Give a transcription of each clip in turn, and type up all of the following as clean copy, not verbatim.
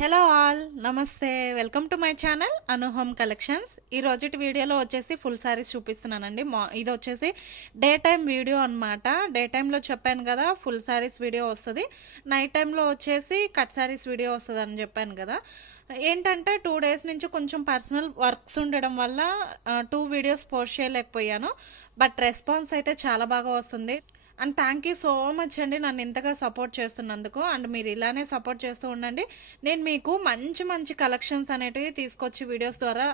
Hello all నమస్తే welcome to my channel Anu home collections. ఈ రోజుటి వీడియోలో వచ్చేసి ఫుల్ శారీస్ చూపిస్తున్నానండి. ఇది వచ్చేసి డే టైం వీడియో అనమాట. డే టైంలో చెప్పాను కదా ఫుల్ శారీస్ వీడియో వస్తుంది, నైట్ టైంలో వచ్చేసి కట్ శారీస్ వీడియో వస్తుంది అని చెప్పాను కదా. ఏంటంటే 2 డేస్ నుంచి కొంచెం పర్సనల్ వర్క్స్ ఉండడం వల్ల 2 వీడియోస్ పోస్ట్ చేయలేకపోయాను. బట్ రెస్పాన్స్ అయితే చాలా బాగా వస్తుంది. And thank you so much అండి నన్ను ఇంతగా సపోర్ట్ చేస్తున్నందుకు. అండ్ మీరు ఇలానే సపోర్ట్ చేస్తూ ఉండండి. నేను మీకు మంచి మంచి కలెక్షన్స్ అనేటివి తీసుకొచ్చి వీడియోస్ ద్వారా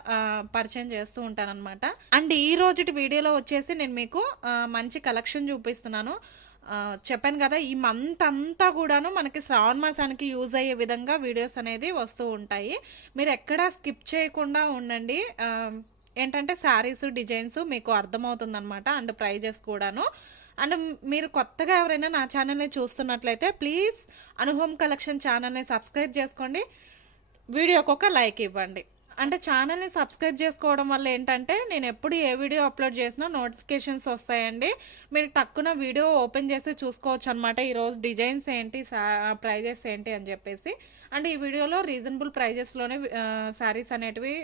పరిచయం చేస్తూ ఉంటానన్నమాట. అండ్ ఈ రోజుటి వీడియోలో వచ్చేసి నేను మీకు మంచి కలెక్షన్ చూపిస్తున్నాను. చెప్పాను కదా ఈ మంత్ అంతా కూడాను మనకి శ్రావణ మాసానికి యూజ్ అయ్యే విధంగా వీడియోస్ అనేది వస్తూ ఉంటాయి. మీరు ఎక్కడా స్కిప్ చేయకుండా ఉండండి. ఏంటంటే శారీస్ డిజైన్స్ మీకు అర్థమవుతుందన్నమాట. అండ్ ప్రైజెస్ కూడాను. అండ్ మీరు కొత్తగా ఎవరైనా నా ఛానల్ని చూస్తున్నట్లయితే ప్లీజ్ అను హోమ్ కలెక్షన్ ఛానల్ని సబ్స్క్రైబ్ చేసుకోండి, వీడియోకి ఒక లైక్ ఇవ్వండి. అంటే ఛానల్ని సబ్స్క్రైబ్ చేసుకోవడం వల్ల ఏంటంటే నేను ఎప్పుడు ఏ వీడియో అప్లోడ్ చేసినా నోటిఫికేషన్స్ వస్తాయండి. మీరు టక్కున వీడియో ఓపెన్ చేసి చూసుకోవచ్చు అనమాట. ఈరోజు డిజైన్స్ ఏంటి, ప్రైజెస్ ఏంటి అని చెప్పేసి. అండ్ ఈ వీడియోలో రీజనబుల్ ప్రైజెస్లోనే శారీస్ అనేటివి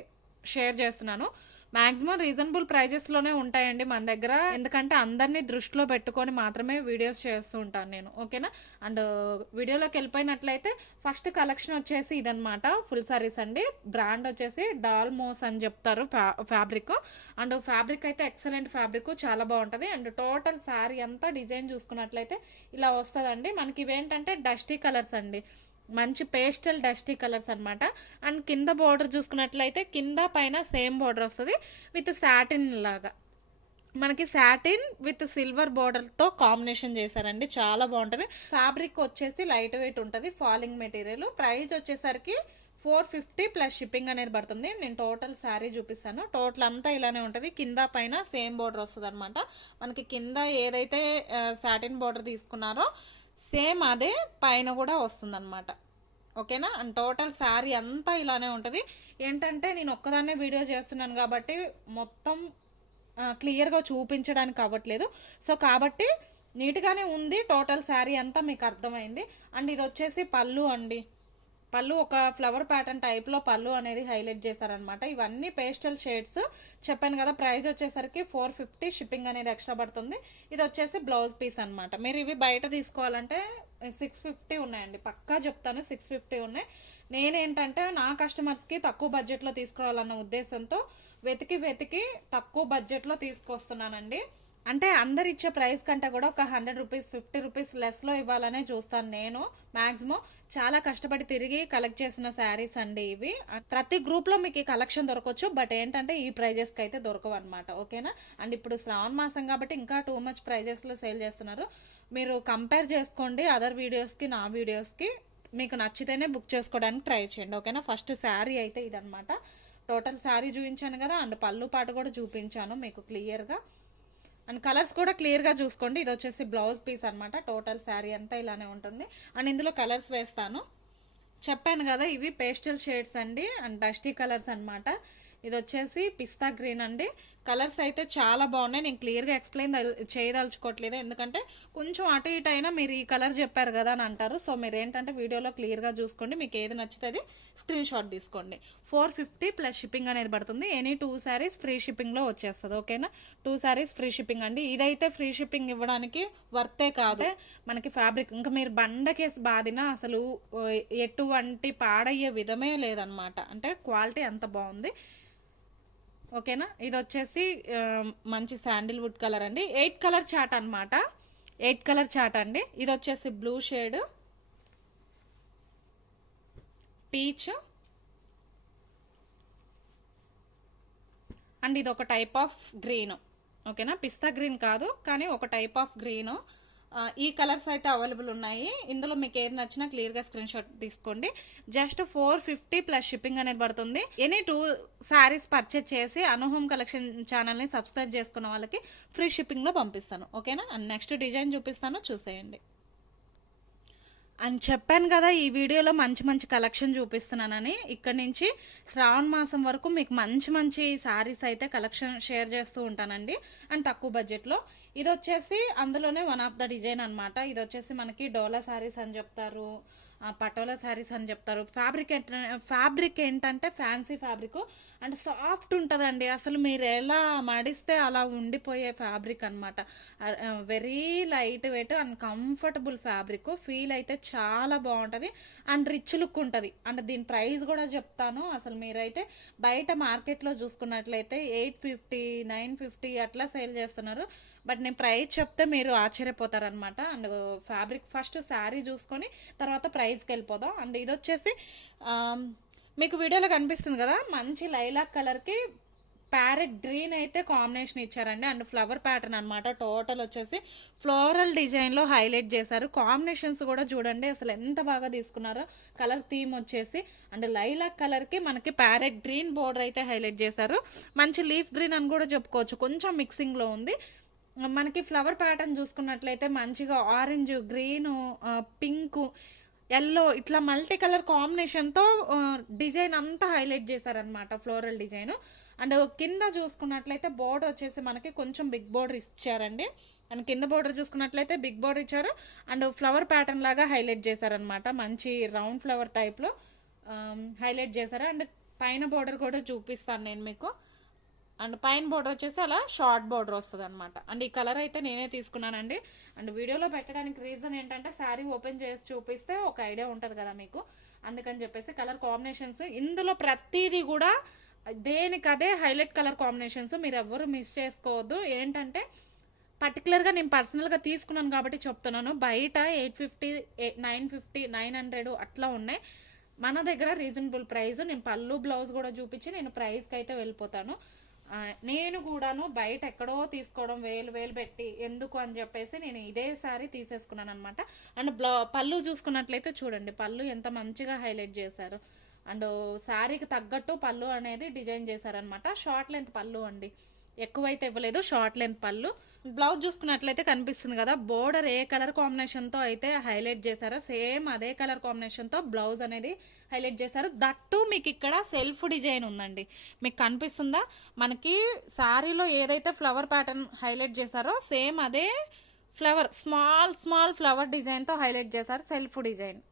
షేర్ చేస్తున్నాను. మాక్సిమం రీజనబుల్ ప్రైజెస్లోనే ఉంటాయండి మన దగ్గర. ఎందుకంటే అందరినీ దృష్టిలో పెట్టుకొని మాత్రమే వీడియోస్ చేస్తూ ఉంటాను నేను, ఓకేనా. అండ్ వీడియోలోకి వెళ్ళిపోయినట్లయితే ఫస్ట్ కలెక్షన్ వచ్చేసి ఇదనమాట. ఫుల్ సారీస్ అండి. బ్రాండ్ వచ్చేసి డాల్మోస్ అని చెప్తారు ఫ్యాబ్రిక్. అండ్ ఫ్యాబ్రిక్ అయితే ఎక్సలెంట్ ఫ్యాబ్రిక్, చాలా బాగుంటుంది. అండ్ టోటల్ శారీ అంతా డిజైన్ చూసుకున్నట్లయితే ఇలా వస్తుందండి. మనకి ఇవేంటంటే డస్టీ కలర్స్ అండి, మంచి పేస్టల్ డస్టీ కలర్స్ అనమాట. అండ్ కింద బోర్డర్ చూసుకున్నట్లయితే కింద పైన సేమ్ బోర్డర్ వస్తుంది విత్ సాటిన్ లాగా. మనకి సాటిన్ విత్ సిల్వర్ బోర్డర్తో కాంబినేషన్ చేశారండి, చాలా బాగుంటుంది. ఫ్యాబ్రిక్ వచ్చేసి లైట్ వెయిట్ ఉంటుంది, ఫాలింగ్ మెటీరియల్. ప్రైస్ వచ్చేసరికి 450 ప్లస్ షిప్పింగ్ అనేది పడుతుంది. నేను టోటల్ శారీ చూపిస్తాను. టోటల్ అంతా ఇలానే ఉంటుంది, కింద పైన సేమ్ బోర్డర్ వస్తుంది అనమాట. మనకి కింద ఏదైతే సాటిన్ బోర్డర్ తీసుకున్నారో సేమ్ అదే పైన కూడా వస్తుంది అనమాట, ఓకేనా. అండ్ టోటల్ శారీ అంతా ఇలానే ఉంటుంది. ఏంటంటే నేను ఒక్కదాన్నే వీడియో చేస్తున్నాను కాబట్టి మొత్తం క్లియర్గా చూపించడానికి అవ్వట్లేదు. సో కాబట్టి నీట్గానే ఉంది టోటల్ శారీ అంతా, మీకు అర్థమైంది. అండ్ ఇది వచ్చేసి పళ్ళు అండి. పళ్ళు ఒక ఫ్లవర్ ప్యాటర్న్ టైప్లో పళ్ళు అనేది హైలైట్ చేశారనమాట. ఇవన్నీ పేస్టల్ షేడ్స్. చెప్పాను కదా ప్రైస్ వచ్చేసరికి 450, షిప్పింగ్ అనేది ఎక్స్ట్రా పడుతుంది. ఇది వచ్చేసి బ్లౌజ్ పీస్ అనమాట. మీరు ఇవి బయట తీసుకోవాలంటే 650 ఉన్నాయండి, పక్కా చెప్తాను 650 ఉన్నాయి. నేనేంటంటే నా కస్టమర్స్కి తక్కువ బడ్జెట్లో తీసుకురావాలన్న ఉద్దేశంతో వెతికి వెతికి తక్కువ బడ్జెట్లో తీసుకొస్తున్నానండి. అంటే అందరు ఇచ్చే ప్రైస్ కంటే కూడా ఒక 100 రూపీస్ 50 రూపీస్ లెస్లో ఇవ్వాలనే చూస్తాను నేను మ్యాక్సిమం. చాలా కష్టపడి తిరిగి కలెక్ట్ చేసిన శారీస్ అండి ఇవి. ప్రతి గ్రూప్లో మీకు ఈ కలెక్షన్ దొరకవచ్చు, బట్ ఏంటంటే ఈ ప్రైజెస్కి అయితే దొరకవు అనమాట, ఓకేనా. అండ్ ఇప్పుడు శ్రావణ మాసం కాబట్టి ఇంకా టూ మచ్ ప్రైజెస్లో సేల్ చేస్తున్నారు. మీరు కంపేర్ చేసుకోండి అదర్ వీడియోస్కి నా వీడియోస్కి. మీకు నచ్చితేనే బుక్ చేసుకోవడానికి ట్రై చేయండి, ఓకేనా. ఫస్ట్ శారీ అయితే ఇదనమాట. టోటల్ శారీ చూపించాను కదా, అండ్ పళ్ళు పాటు కూడా చూపించాను మీకు క్లియర్గా. అండ్ కలర్స్ కూడా క్లియర్గా చూసుకోండి. ఇది వచ్చేసి బ్లౌజ్ పీస్ అనమాట. టోటల్ శారీ అంతా ఇలానే ఉంటుంది. అండ్ ఇందులో కలర్స్ వేస్తాను. చెప్పాను కదా ఇవి పేస్టల్ షేడ్స్ అండి అండ్ డస్టీ కలర్స్ అనమాట. ఇది వచ్చేసి పిస్తా గ్రీన్ అండి. కలర్స్ అయితే చాలా బాగున్నాయి. నేను క్లియర్గా ఎక్స్ప్లెయిన్ చేయదలుచుకోవట్లేదు, ఎందుకంటే కొంచెం అటు ఇటు అయినా మీరు ఈ కలర్ చెప్పారు కదా అని అంటారు. సో మీరు ఏంటంటే వీడియోలో క్లియర్గా చూసుకోండి, మీకు ఏది నచ్చితే అది స్క్రీన్ షాట్ తీసుకోండి. 450 ప్లస్ షిప్పింగ్ అనేది పడుతుంది. ఎనీ 2 శారీస్ ఫ్రీ షిప్పింగ్లో వచ్చేస్తుంది, ఓకేనా. 2 శారీస్ ఫ్రీ షిప్పింగ్ అండి. ఇదైతే ఫ్రీ షిప్పింగ్ ఇవ్వడానికి వర్తే కాదు. మనకి ఫ్యాబ్రిక్ ఇంకా మీరు బండకేసి బాదినా అసలు ఎటువంటి పాడయ్యే విధమే లేదనమాట. అంటే క్వాలిటీ అంత బాగుంది, ఓకేనా. ఇది వచ్చేసి మంచి శాండిల్వుడ్ కలర్ అండి. 8 కలర్ చాట్ అనమాట, 8 కలర్ చాట్ అండి. ఇది వచ్చేసి బ్లూ షేడ్, పీచ్, అండ్ ఇది ఒక టైప్ ఆఫ్ గ్రీన్, ఓకేనా. పిస్తా గ్రీన్ కాదు కానీ ఒక టైప్ ఆఫ్ గ్రీన్. ఈ కలర్స్ అయితే అవైలబుల్ ఉన్నాయి. ఇందులో మీకు ఏది నచ్చినా క్లియర్గా స్క్రీన్ షాట్ తీసుకోండి. జస్ట్ 450 ప్లస్ షిప్పింగ్ అనేది పడుతుంది. ఎనీ 2 శారీస్ పర్చేజ్ చేసి అను హోమ్ కలెక్షన్ ఛానల్ని సబ్స్క్రైబ్ చేసుకున్న వాళ్ళకి ఫ్రీ షిప్పింగ్లో పంపిస్తాను, ఓకేనా. అండ్ నెక్స్ట్ డిజైన్ చూపిస్తాను, చూసేయండి. అని చెప్పాను కదా ఈ వీడియోలో మంచి మంచి కలెక్షన్ చూపిస్తున్నానని. ఇక్కడ నుంచి శ్రావణ మాసం వరకు మీకు మంచి మంచి శారీస్ అయితే కలెక్షన్ షేర్ చేస్తూ ఉంటానండి, అండ్ తక్కువ బడ్జెట్లో. ఇది వచ్చేసి అందులోనే వన్ ఆఫ్ ద డిజైన్ అనమాట. ఇది వచ్చేసి మనకి డోలా శారీస్ అని చెప్తారు, పటోలా శారీస్ అని చెప్తారు. ఫ్యాబ్రిక్ ఏంటంటే ఫ్యాన్సీ ఫ్యాబ్రిక్ అండ్ సాఫ్ట్ ఉంటుందండి. అసలు మీరు ఎలా మడిస్తే అలా ఉండిపోయే ఫ్యాబ్రిక్ అనమాట. Very light weight and comfortable fabric. Feel అయితే చాలా బాగుంటుంది అండ్ రిచ్ లుక్ ఉంటుంది. అండ్ దీని ప్రైస్ కూడా చెప్తాను. అసలు మీరైతే బయట మార్కెట్లో చూసుకున్నట్లయితే 850 950 అట్లా సేల్ చేస్తున్నారు. బట్ నేను ప్రైస్ చెప్తే మీరు ఆశ్చర్యపోతారనమాట. అండ్ ఫ్యాబ్రిక్ ఫస్ట్ శారీ చూసుకొని తర్వాత ప్రైస్కి వెళ్ళిపోదాం. అండ్ ఇది వచ్చేసి మీకు వీడియోలో కనిపిస్తుంది కదా, మంచి లైలాక్ కలర్కి ప్యారెట్ గ్రీన్ అయితే కాంబినేషన్ ఇచ్చారండి. అండ్ ఫ్లవర్ ప్యాటర్న్ అనమాట. టోటల్ వచ్చేసి ఫ్లోరల్ డిజైన్లో హైలైట్ చేశారు. కాంబినేషన్స్ కూడా చూడండి అసలు ఎంత బాగా తీసుకున్నారో. కలర్ థీమ్ వచ్చేసి అండ్ లైలాక్ కలర్కి మనకి ప్యారెట్ గ్రీన్ బోర్డర్ అయితే హైలైట్ చేశారు. మంచి లీఫ్ గ్రీన్ అని కూడా చెప్పుకోవచ్చు, కొంచెం మిక్సింగ్లో ఉంది. మనకి ఫ్లవర్ ప్యాటర్న్ చూసుకున్నట్లయితే మంచిగా ఆరెంజ్, గ్రీను, పింకు, ఎల్లో ఇట్లా మల్టీ కలర్ కాంబినేషన్తో డిజైన్ అంతా హైలైట్ చేశారనమాట, ఫ్లోరల్ డిజైన్. అండ్ కింద చూసుకున్నట్లయితే బోర్డర్ వచ్చేసి మనకి కొంచెం బిగ్ బోర్డర్ ఇచ్చారండి. అండ్ కింద బోర్డర్ చూసుకున్నట్లయితే బిగ్ బోర్డర్ ఇచ్చారు. అండ్ ఫ్లవర్ ప్యాటర్న్ లాగా హైలైట్ చేశారనమాట. మంచి రౌండ్ ఫ్లవర్ టైప్లో హైలైట్ చేశారు. అండ్ పైన బోర్డర్ కూడా చూపిస్తాను నేను మీకు. అండ్ పైన బోర్డర్ వచ్చేసి అలా షార్ట్ బోర్డర్ వస్తుంది అనమాట. అండ్ ఈ కలర్ అయితే నేనే తీసుకున్నానండి. అండ్ వీడియోలో పెట్టడానికి రీజన్ ఏంటంటే శారీ ఓపెన్ చేసి చూపిస్తే ఒక ఐడియా ఉంటుంది కదా మీకు, అందుకని చెప్పేసి కలర్ కాంబినేషన్స్ ఇందులో ప్రతిదీ కూడా దేనికదే హైలైట్ కలర్ కాంబినేషన్స్. మీరు ఎవ్వరు మిస్ చేసుకోవద్దు. ఏంటంటే పర్టికులర్గా నేను పర్సనల్గా తీసుకున్నాను కాబట్టి చెప్తున్నాను. బయట 850 950 900 అట్లా ఉన్నాయి. మన దగ్గర రీజనబుల్ ప్రైస్. నేను పళ్ళు బ్లౌజ్ కూడా చూపించి నేను ప్రైస్కి అయితే వెళ్ళిపోతాను. నేను కూడాను బయట ఎక్కడో తీసుకోవడం వేలు పెట్టి ఎందుకు అని చెప్పేసి నేను ఇదే సారీ తీసేసుకున్నాను అనమాట. అండ్ పళ్ళు చూసుకున్నట్లయితే చూడండి, పళ్ళు ఎంత మంచిగా హైలైట్ చేశారు. అండ్ శారీకి తగ్గట్టు పళ్ళు అనేది డిజైన్ చేశారనమాట. షార్ట్ లెంత్ పళ్ళు అండి, ఎక్కువైతే ఇవ్వలేదు, షార్ట్ లెంత్ పళ్ళు. బ్లౌజ్ చూసుకున్నట్లయితే కనిపిస్తుంది కదా, బోర్డర్ ఏ కలర్ కాంబినేషన్తో అయితే హైలైట్ చేశారో సేమ్ అదే కలర్ కాంబినేషన్తో బ్లౌజ్ అనేది హైలైట్ చేశారు. దట్టు మీకు ఇక్కడ సెల్ఫ్ డిజైన్ ఉందండి, మీకు కనిపిస్తుందా? మనకి శారీలో ఏదైతే ఫ్లవర్ ప్యాటర్న్ హైలైట్ చేశారో సేమ్ అదే ఫ్లవర్ స్మాల్ ఫ్లవర్ డిజైన్తో హైలైట్ చేశారు. సెల్ఫ్ డిజైన్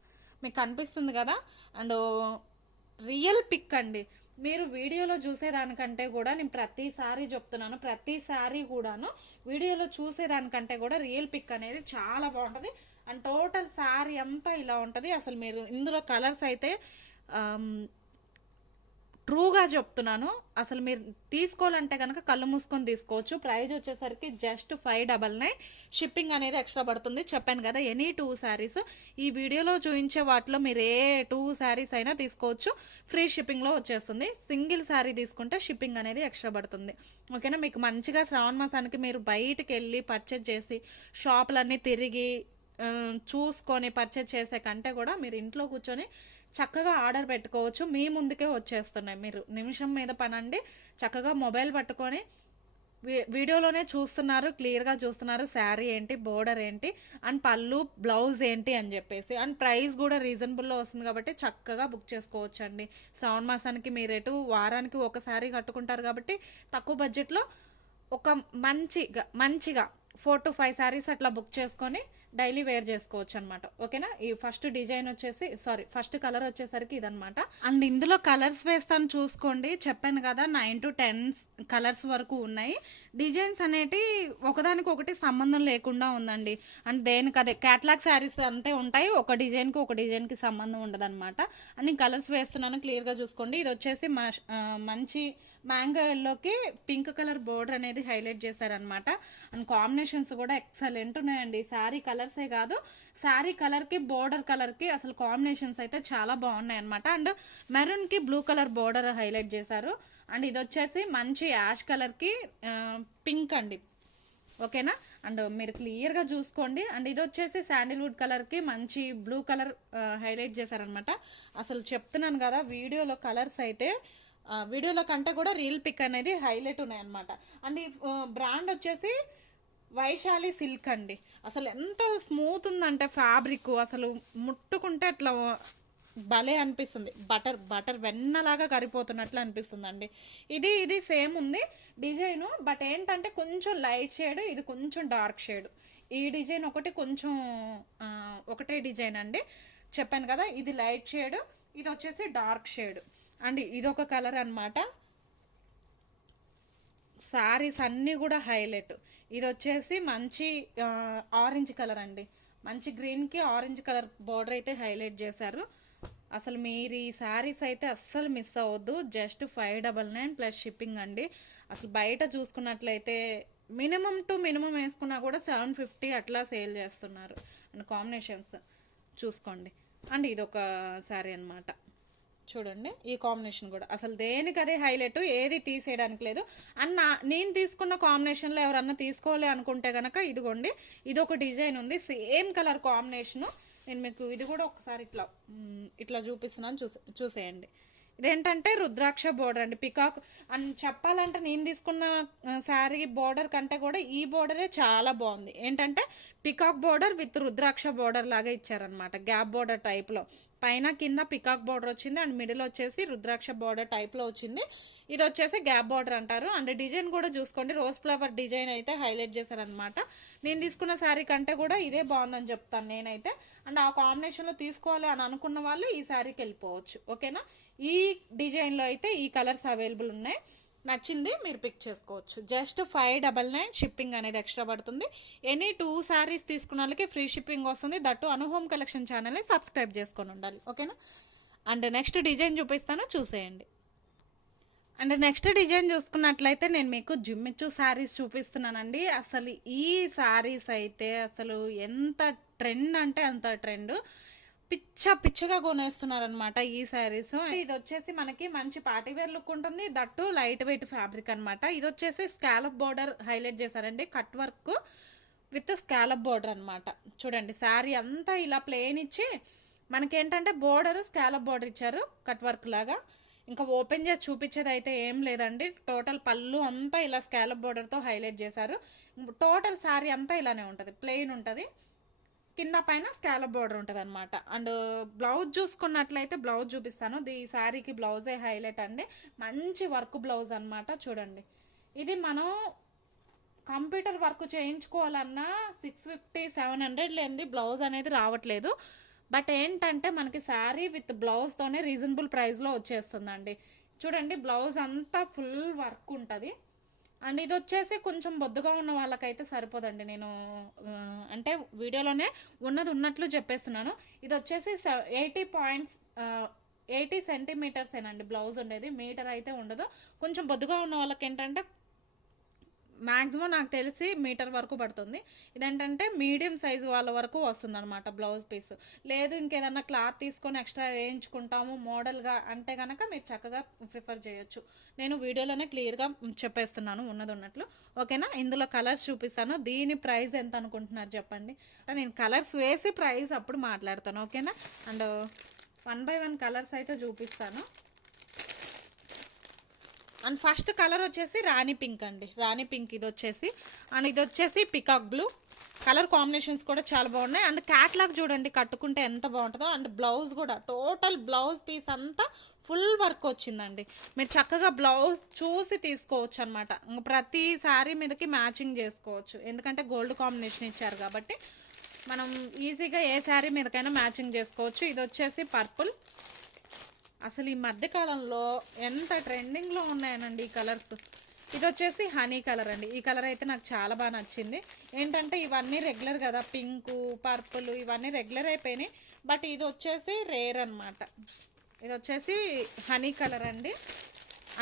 మీకు కనిపిస్తుంది కదా. అండ్ రియల్ పిక్ అండి. మీరు వీడియోలో చూసేదానికంటే కూడా నేను ప్రతిసారి చెప్తున్నాను, ప్రతిసారి కూడాను వీడియోలో చూసేదానికంటే కూడా రియల్ పిక్ అనేది చాలా బాగుంటుంది. అండ్ టోటల్ శారీ అంతా ఇలా ఉంటుంది. అసలు మీరు ఇందులో కలర్స్ అయితే ట్రూగా చెప్తున్నాను, అసలు మీరు తీసుకోవాలంటే కనుక కళ్ళు మూసుకొని తీసుకోవచ్చు. ప్రైస్ వచ్చేసరికి జస్ట్ 599. షిప్పింగ్ అనేది ఎక్స్ట్రా పడుతుంది. చెప్పాను కదా, ఎనీ 2 శారీస్ ఈ వీడియోలో చూపించే వాటిలో మీరు ఏ 2 శారీస్ అయినా తీసుకోవచ్చు, ఫ్రీ షిప్పింగ్లో వచ్చేస్తుంది. సింగిల్ శారీ తీసుకుంటే షిప్పింగ్ అనేది ఎక్స్ట్రా పడుతుంది. ఓకేనా? మీకు మంచిగా శ్రావణ మాసానికి మీరు బయటికి వెళ్ళి పర్చేజ్ చేసి షాపులన్నీ తిరిగి చూసుకొని పర్చేజ్ చేసే కంటే కూడా మీరు ఇంట్లో కూర్చొని చక్కగా ఆర్డర్ పెట్టుకోవచ్చు. మీ ముందుకే వచ్చేస్తున్నాయి. మీరు నిమిషం మీద పనండి, చక్కగా మొబైల్ పట్టుకొని వీడియోలోనే చూస్తున్నారు, క్లియర్గా చూస్తున్నారు శారీ ఏంటి, బోర్డర్ ఏంటి, అండ్ పళ్ళు బ్లౌజ్ ఏంటి అని చెప్పేసి. అండ్ ప్రైస్ కూడా రీజనబుల్లో వస్తుంది కాబట్టి చక్కగా బుక్ చేసుకోవచ్చు అండి. శ్రావణ మాసానికి మీరు ఎటు వారానికి ఒకసారి కట్టుకుంటారు కాబట్టి తక్కువ బడ్జెట్లో ఒక మంచిగా 4 to 5 శారీస్ అట్లా బుక్ చేసుకొని డైలీ వేర్ చేసుకోవచ్చు అనమాట. ఓకేనా? ఈ ఫస్ట్ డిజైన్ వచ్చేసి ఫస్ట్ కలర్ వచ్చేసరికి ఇదనమాట. అండ్ ఇందులో కలర్స్ వేస్తాను చూసుకోండి. చెప్పాను కదా 9 to 10 కలర్స్ వరకు ఉన్నాయి. డిజైన్స్ అనేటి ఒకదానికి ఒకటి సంబంధం లేకుండా ఉందండి. అండ్ దేనికి అదే క్యాట్లాగ్ శారీస్ అంతే ఉంటాయి, ఒక డిజైన్కి సంబంధం ఉండదు అనమాట. అండ్ నేను కలర్స్ వేస్తున్నాను, క్లియర్గా చూసుకోండి. ఇది వచ్చేసి మంచి మ్యాంగో ఎల్లోకి పింక్ కలర్ బోర్డర్ అనేది హైలైట్ చేశారనమాట. అండ్ కాంబినేషన్స్ కూడా ఎక్సలెంట్ ఉన్నాయండి. శారీ కలర్సే కాదు, శారీ కలర్కి బోర్డర్ కలర్కి అసలు కాంబినేషన్స్ అయితే చాలా బాగున్నాయి అనమాట. అండ్ మెరూన్కి బ్లూ కలర్ బోర్డర్ హైలైట్ చేశారు. అండ్ ఇది వచ్చేసి మంచి యాష్ కలర్కి పింక్ అండి. ఓకేనా? అండ్ మీరు క్లియర్గా చూసుకోండి. అండ్ ఇది వచ్చేసి శాండిల్వుడ్ కలర్కి మంచి బ్లూ కలర్ హైలైట్ చేశారనమాట. అసలు చెప్తున్నాను కదా, వీడియోలో కలర్స్ అయితే వీడియోలో కంటే కూడా రియల్ పిక్ అనేది హైలైట్ ఉన్నాయన్నమాట. అండ్ ఈ బ్రాండ్ వచ్చేసి వైశాలి సిల్క్ అండి. అసలు ఎంత స్మూత్ ఉందంటే ఫ్యాబ్రిక్, అసలు ముట్టుకుంటే అట్లా భలే అనిపిస్తుంది. బటర్ వెన్నలాగా కరిపోతున్నట్లు అనిపిస్తుంది అండి. ఇది సేమ్ ఉంది డిజైను, బట్ ఏంటంటే కొంచెం లైట్ షేడ్, ఇది కొంచెం డార్క్ షేడ్. ఈ డిజైన్ ఒకటి కొంచెం ఒకటే డిజైన్ అండి. చెప్పాను కదా, ఇది లైట్ షేడ్, ఇది వచ్చేసి డార్క్ షేడ్ అండ్ ఇదొక కలర్ అన్నమాట. సారీస్ అన్నీ కూడా హైలైట్. ఇది వచ్చేసి మంచి ఆరెంజ్ కలర్ అండి, మంచి గ్రీన్కి ఆరెంజ్ కలర్ బార్డర్ అయితే హైలైట్ చేశారు. అసలు మీరు ఈ సారీస్ అయితే అస్సలు మిస్ అవ్వద్దు. జస్ట్ 599 ప్లస్ షిప్పింగ్ అండి. అసలు బయట చూసుకున్నట్లయితే మినిమం టు మినిమం వేసుకున్నా కూడా 750 అట్లా సేల్ చేస్తున్నారు. అండ్ కాంబినేషన్స్ చూసుకోండి. అండ్ ఇదొక సారీ అనమాట, చూడండి ఈ కాంబినేషన్ కూడా అసలు దేనికి అదే హైలైట్, ఏది తీసేయడానికి లేదు. అండ్ నేను తీసుకున్న కాంబినేషన్లో ఎవరన్నా తీసుకోవాలి అనుకుంటే కనుక ఇదిగోండి, ఇది ఒక డిజైన్ ఉంది సేమ్ కలర్ కాంబినేషను. నేను మీకు ఇది కూడా ఒకసారి ఇట్లా ఇట్లా చూపిస్తున్నాను, చూసేయండి. ఇదేంటంటే రుద్రాక్ష బోర్డర్ అండి, పికాక్. అని చెప్పాలంటే నేను తీసుకున్న శారీ బోర్డర్ కంటే కూడా ఈ బోర్డరే చాలా బాగుంది. ఏంటంటే peacock border with rudraksha border లాగా ఇచ్చారనమాట, గ్యాప్ బోర్డర్ టైప్లో. పైన కింద పికాక్ బోర్డర్ వచ్చింది అండ్ మిడిల్ వచ్చేసి రుద్రాక్ష బోర్డర్ టైప్లో వచ్చింది. ఇది వచ్చేసి గ్యాప్ బోర్డర్ అంటారు. అండ్ డిజైన్ కూడా చూసుకోండి, రోజ్ ఫ్లవర్ డిజైన్ అయితే హైలైట్ చేశారనమాట. నేను తీసుకున్న శారీ కంటే కూడా ఇదే బాగుందని చెప్తాను నేనైతే. అండ్ ఆ కాంబినేషన్లో తీసుకోవాలి అని అనుకున్న వాళ్ళు ఈ శారీకి వెళ్ళిపోవచ్చు. ఓకేనా, ఈ డిజైన్లో అయితే ఈ కలర్స్ అవైలబుల్ ఉన్నాయి. నచ్చింది మీరు పిక్ చేసుకోవచ్చు. జస్ట్ 599 షిప్పింగ్ అనేది ఎక్స్ట్రా పడుతుంది. ఎనీ 2 శారీస్ తీసుకున్న వాళ్ళకి ఫ్రీ షిప్పింగ్ వస్తుంది. దట్టు అనుహోమ్ కలెక్షన్ ఛానల్ని సబ్స్క్రైబ్ చేసుకొని ఉండాలి. ఓకేనా, అండ్ నెక్స్ట్ డిజైన్ చూపిస్తాను, చూసేయండి. అండ్ నెక్స్ట్ డిజైన్ చూసుకున్నట్లయితే నేను మీకు జిమ్మిచ్చు శారీస్ చూపిస్తున్నానండి. అసలు ఈ శారీస్ అయితే అసలు ఎంత ట్రెండ్ అంటే అంత ట్రెండ్, పిచ్చగా కొనేస్తున్నారనమాట ఈ శారీస్. ఇది వచ్చేసి మనకి మంచి పార్టీవేర్ లుక్ ఉంటుంది, దట్టు లైట్ వెయిట్ ఫ్యాబ్రిక్ అనమాట. ఇది వచ్చేసి స్కాలప్ బోర్డర్ హైలైట్ చేశారండి, cut work with scallop border అనమాట. చూడండి శారీ అంతా ఇలా ప్లెయిన్ ఇచ్చి మనకేంటంటే బోర్డర్ స్కాలప్ బోర్డర్ ఇచ్చారు కట్ వర్క్ లాగా. ఇంకా ఓపెన్ చేసి చూపించేది అయితే ఏం లేదండి. టోటల్ పళ్ళు అంతా ఇలా స్కాలప్ బోర్డర్తో హైలైట్ చేశారు. టోటల్ శారీ అంతా ఇలానే ఉంటుంది, ప్లెయిన్ ఉంటుంది, కింద పైన స్కాలప్ బోర్డర్ ఉంటుంది అనమాట. అండ్ బ్లౌజ్ చూసుకున్నట్లయితే బ్లౌజ్ చూపిస్తాను. ఈ శారీకి బ్లౌజే హైలైట్ అండి, మంచి వర్క్ బ్లౌజ్ అనమాట. చూడండి, ఇది మనం కంప్యూటర్ వర్క్ చేయించుకోవాలన్నా 650-700 లేనిది బ్లౌజ్ అనేది రావట్లేదు. బట్ ఏంటంటే మనకి శారీ విత్ బ్లౌజ్తోనే రీజనబుల్ ప్రైస్లో వచ్చేస్తుందండి. చూడండి బ్లౌజ్ అంతా ఫుల్ వర్క్ ఉంటుంది. అండ్ ఇది వచ్చేసి కొంచెం బొద్దుగా ఉన్న వాళ్ళకైతే సరిపోదండి. నేను అంటే వీడియోలోనే ఉన్నది ఉన్నట్లు చెప్పేస్తున్నాను. ఇది వచ్చేసి 80 సెంటీమీటర్స్ ఏనండి బ్లౌజ్ ఉండేది, మీటర్ అయితే ఉండదు. కొంచెం బొద్దుగా ఉన్న వాళ్ళకి ఏంటంటే మ్యాక్సిమం నాకు తెలిసి మీటర్ వరకు పడుతుంది. ఇదేంటంటే మీడియం సైజు వాళ్ళ వరకు వస్తుంది అనమాట బ్లౌజ్ పీస్. లేదు ఇంకేదన్నా క్లాత్ తీసుకొని ఎక్స్ట్రా వేయించుకుంటాము మోడల్గా అంటే కనుక మీరు చక్కగా ప్రిఫర్ చేయొచ్చు. నేను వీడియోలోనే క్లియర్గా చెప్పేస్తున్నాను ఉన్నది ఉన్నట్లు. ఓకేనా, ఇందులో కలర్స్ చూపిస్తాను. దీని ప్రైస్ ఎంత అనుకుంటున్నారు చెప్పండి, నేను కలర్స్ వేసి ప్రైస్ అప్పుడు మాట్లాడతాను. ఓకేనా, అండ్ 1 by 1 కలర్స్ అయితే చూపిస్తాను. అండ్ ఫస్ట్ కలర్ వచ్చేసి రాణి పింక్ అండి, రాణి పింక్ ఇది వచ్చేసి. అండ్ ఇది వచ్చేసి పికాక్ బ్లూ. కలర్ కాంబినేషన్స్ కూడా చాలా బాగున్నాయి. అండ్ క్యాట్లాగ్ చూడండి కట్టుకుంటే ఎంత బాగుంటుందో. అండ్ బ్లౌజ్ కూడా టోటల్ బ్లౌజ్ పీస్ అంతా ఫుల్ వర్క్ వచ్చిందండి. మీరు చక్కగా బ్లౌజ్ చూసి తీసుకోవచ్చు అనమాట. ప్రతి శారీ మీదకి మ్యాచింగ్ చేసుకోవచ్చు, ఎందుకంటే గోల్డ్ కాంబినేషన్ ఇచ్చారు కాబట్టి మనం ఈజీగా ఏ శారీ మీదకైనా మ్యాచింగ్ చేసుకోవచ్చు. ఇది వచ్చేసి పర్పుల్. అసలు ఈ మధ్యకాలంలో ఎంత ట్రెండింగ్లో ఉన్నాయనండి ఈ కలర్స్. ఇది వచ్చేసి హనీ కలర్ అండి. ఈ కలర్ అయితే నాకు చాలా బాగా నచ్చింది. ఏంటంటే ఇవన్నీ రెగ్యులర్ కదా, పింకు పర్పుల్ ఇవన్నీ రెగ్యులర్ అయిపోయినాయి. బట్ ఇది వచ్చేసి రేర్ అనమాట. ఇది వచ్చేసి హనీ కలర్ అండి.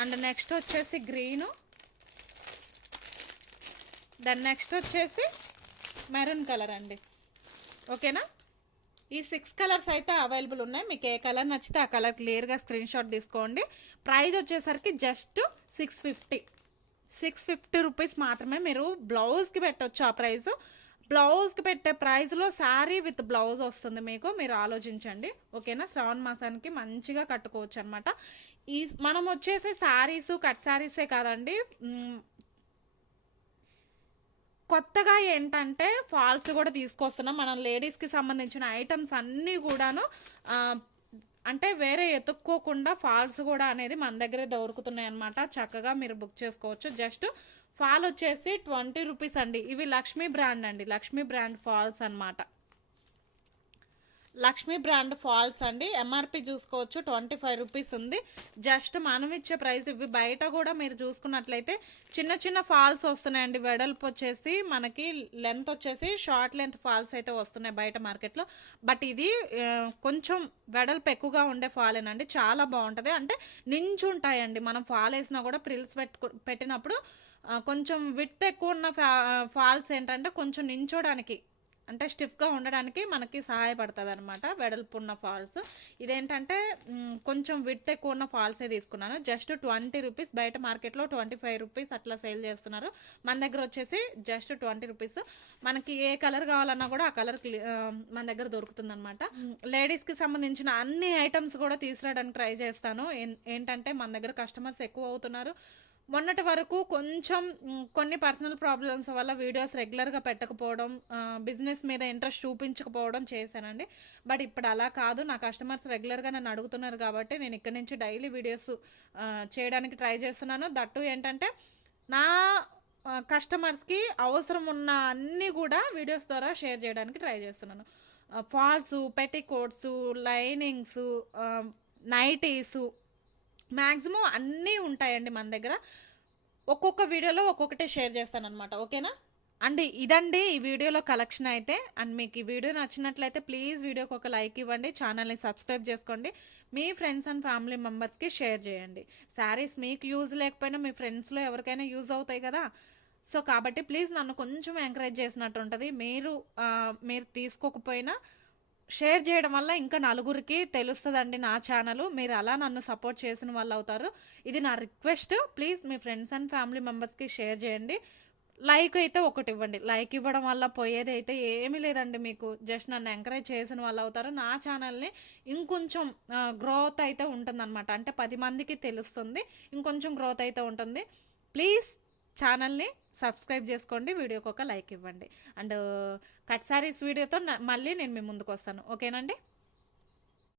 అండ్ నెక్స్ట్ వచ్చేసి గ్రీను, దాని నెక్స్ట్ వచ్చేసి మెరూన్ కలర్ అండి. ఓకేనా, ఈ 6 కలర్స్ అయితే అవైలబుల్ ఉన్నాయి. మీకు ఏ కలర్ నచ్చితే ఆ కలర్ క్లియర్గా స్క్రీన్ షాట్ తీసుకోండి. ప్రైస్ వచ్చేసరికి జస్ట్ 650 రూపీస్ మాత్రమే. మీరు బ్లౌజ్కి పెట్టవచ్చు ఆ ప్రైస్. బ్లౌజ్కి పెట్టే ప్రైస్లో శారీ విత్ బ్లౌజ్ వస్తుంది మీకు, మీరు ఆలోచించండి. ఓకేనా, శ్రావణ మాసానికి మంచిగా కట్టుకోవచ్చు అనమాట. మనం వచ్చేసి శారీస్ కట్ శారీసే కాదండి, కొత్తగా ఏంటంటే ఫాల్స్ కూడా తీసుకొస్తున్నాం. మనం లేడీస్కి సంబంధించిన ఐటమ్స్ అన్నీ కూడాను అంటే వేరే ఎత్తుక్కోకుండా ఫాల్స్ కూడా అనేది మన దగ్గరే దొరుకుతున్నాయి అనమాట. చక్కగా మీరు బుక్ చేసుకోవచ్చు. జస్ట్ ఫాల్ వచ్చేసి 20 రూపీస్ అండి. ఇవి లక్ష్మీ బ్రాండ్ అండి, లక్ష్మీ బ్రాండ్ ఫాల్స్ అనమాట. లక్ష్మీ బ్రాండ్ ఫాల్స్ అండి. ఎంఆర్పి చూసుకోవచ్చు 25 రూపీస్ ఉంది. జస్ట్ మనం ఇచ్చే ప్రైస్ ఇవి. బయట కూడా మీరు చూసుకున్నట్లయితే చిన్న చిన్న ఫాల్స్ వస్తున్నాయండి. వెడల్పు వచ్చేసి మనకి లెంత్ వచ్చేసి షార్ట్ లెంత్ ఫాల్స్ అయితే వస్తున్నాయి బయట మార్కెట్లో. బట్ ఇది కొంచెం వెడల్పు ఎక్కువగా ఉండే ఫాలేనండి. చాలా బాగుంటుంది. అంటే నించుంటాయండి. మనం ఫాల్ వేసినా కూడా ప్రిల్స్ పెట్టినప్పుడు కొంచెం విడ్త్ ఎక్కువ ఉన్న ఫాల్స్ ఏంటంటే కొంచెం నించోడానికి అంటే స్టిఫ్గా ఉండడానికి మనకి సహాయపడుతుంది అనమాట వెడల్పు ఉన్న ఫాల్స్. ఇదేంటంటే కొంచెం విడ్త్ ఎక్కువ ఉన్న ఫాల్సే తీసుకున్నాను. Just 20 rupees. బయట మార్కెట్లో 25 రూపీస్ అట్లా సేల్ చేస్తున్నారు. మన దగ్గర వచ్చేసి జస్ట్ 20 రూపీస్. మనకి ఏ కలర్ కావాలన్నా కూడా ఆ కలర్ మన దగ్గర దొరుకుతుంది అనమాట. లేడీస్కి సంబంధించిన అన్ని ఐటమ్స్ కూడా తీసుకురావడానికి ట్రై చేస్తాను. ఏంటంటే మన దగ్గర కస్టమర్స్ ఎక్కువ అవుతున్నారు. మొన్నటి వరకు కొంచెం కొన్ని పర్సనల్ ప్రాబ్లమ్స్ వల్ల వీడియోస్ రెగ్యులర్గా పెట్టకపోవడం, బిజినెస్ మీద ఇంట్రెస్ట్ చూపించకపోవడం చేశానండి. బట్ ఇప్పుడు అలా కాదు. నా కస్టమర్స్ రెగ్యులర్గా నన్ను అడుగుతున్నారు కాబట్టి నేను ఇక్కడ నుంచి డైలీ వీడియోస్ చేయడానికి ట్రై చేస్తున్నాను. దట్టు ఏంటంటే నా కస్టమర్స్కి అవసరం ఉన్న అన్నీ కూడా వీడియోస్ ద్వారా షేర్ చేయడానికి ట్రై చేస్తున్నాను. Falls, petticoats, linings, nighties, maximum అన్నీ ఉంటాయండి మన దగ్గర. ఒక్కొక్క వీడియోలో ఒక్కొక్కటే షేర్ చేస్తాను అనమాట. ఓకేనా అండి? ఇదండి ఈ వీడియోలో కలెక్షన్ అయితే. అండ్ మీకు ఈ వీడియో నచ్చినట్లయితే ప్లీజ్ వీడియోకి ఒక లైక్ ఇవ్వండి, ఛానల్ని సబ్స్క్రైబ్ చేసుకోండి, మీ ఫ్రెండ్స్ అండ్ ఫ్యామిలీ మెంబర్స్కి షేర్ చేయండి. శారీస్ మీకు యూజ్ లేకపోయినా మీ ఫ్రెండ్స్లో ఎవరికైనా యూజ్ అవుతాయి కదా. సో కాబట్టి ప్లీజ్ నన్ను కొంచెం ఎంకరేజ్ చేసినట్టు ఉంటుంది. మీరు తీసుకోకపోయినా షేర్ చేయడం వల్ల ఇంకా నలుగురికి తెలుస్తుందండి నా ఛానల్. మీరు అలా నన్ను సపోర్ట్ చేసిన వాళ్ళు అవుతారు. ఇది నా request. Please me friends and family మెంబర్స్కి షేర్ చేయండి. లైక్ అయితే ఒకటి ఇవ్వండి. లైక్ ఇవ్వడం వల్ల పోయేది అయితే ఏమీ లేదండి. మీకు జస్ట్ నన్ను ఎంకరేజ్ చేసిన వాళ్ళు అవుతారు. నా ఛానల్ని ఇంకొంచెం గ్రోత్ అయితే ఉంటుందన్నమాట. అంటే 10 మందికి తెలుస్తుంది, ఇంకొంచెం గ్రోత్ అయితే ఉంటుంది. ప్లీజ్ ఛానల్ని సబ్స్క్రైబ్ చేసుకోండి, వీడియోకి ఒక లైక్ ఇవ్వండి. అండ్ కట్ శారీస్ వీడియోతో మళ్ళీ నేను మీ ముందుకు వస్తాను. ఓకేనండి?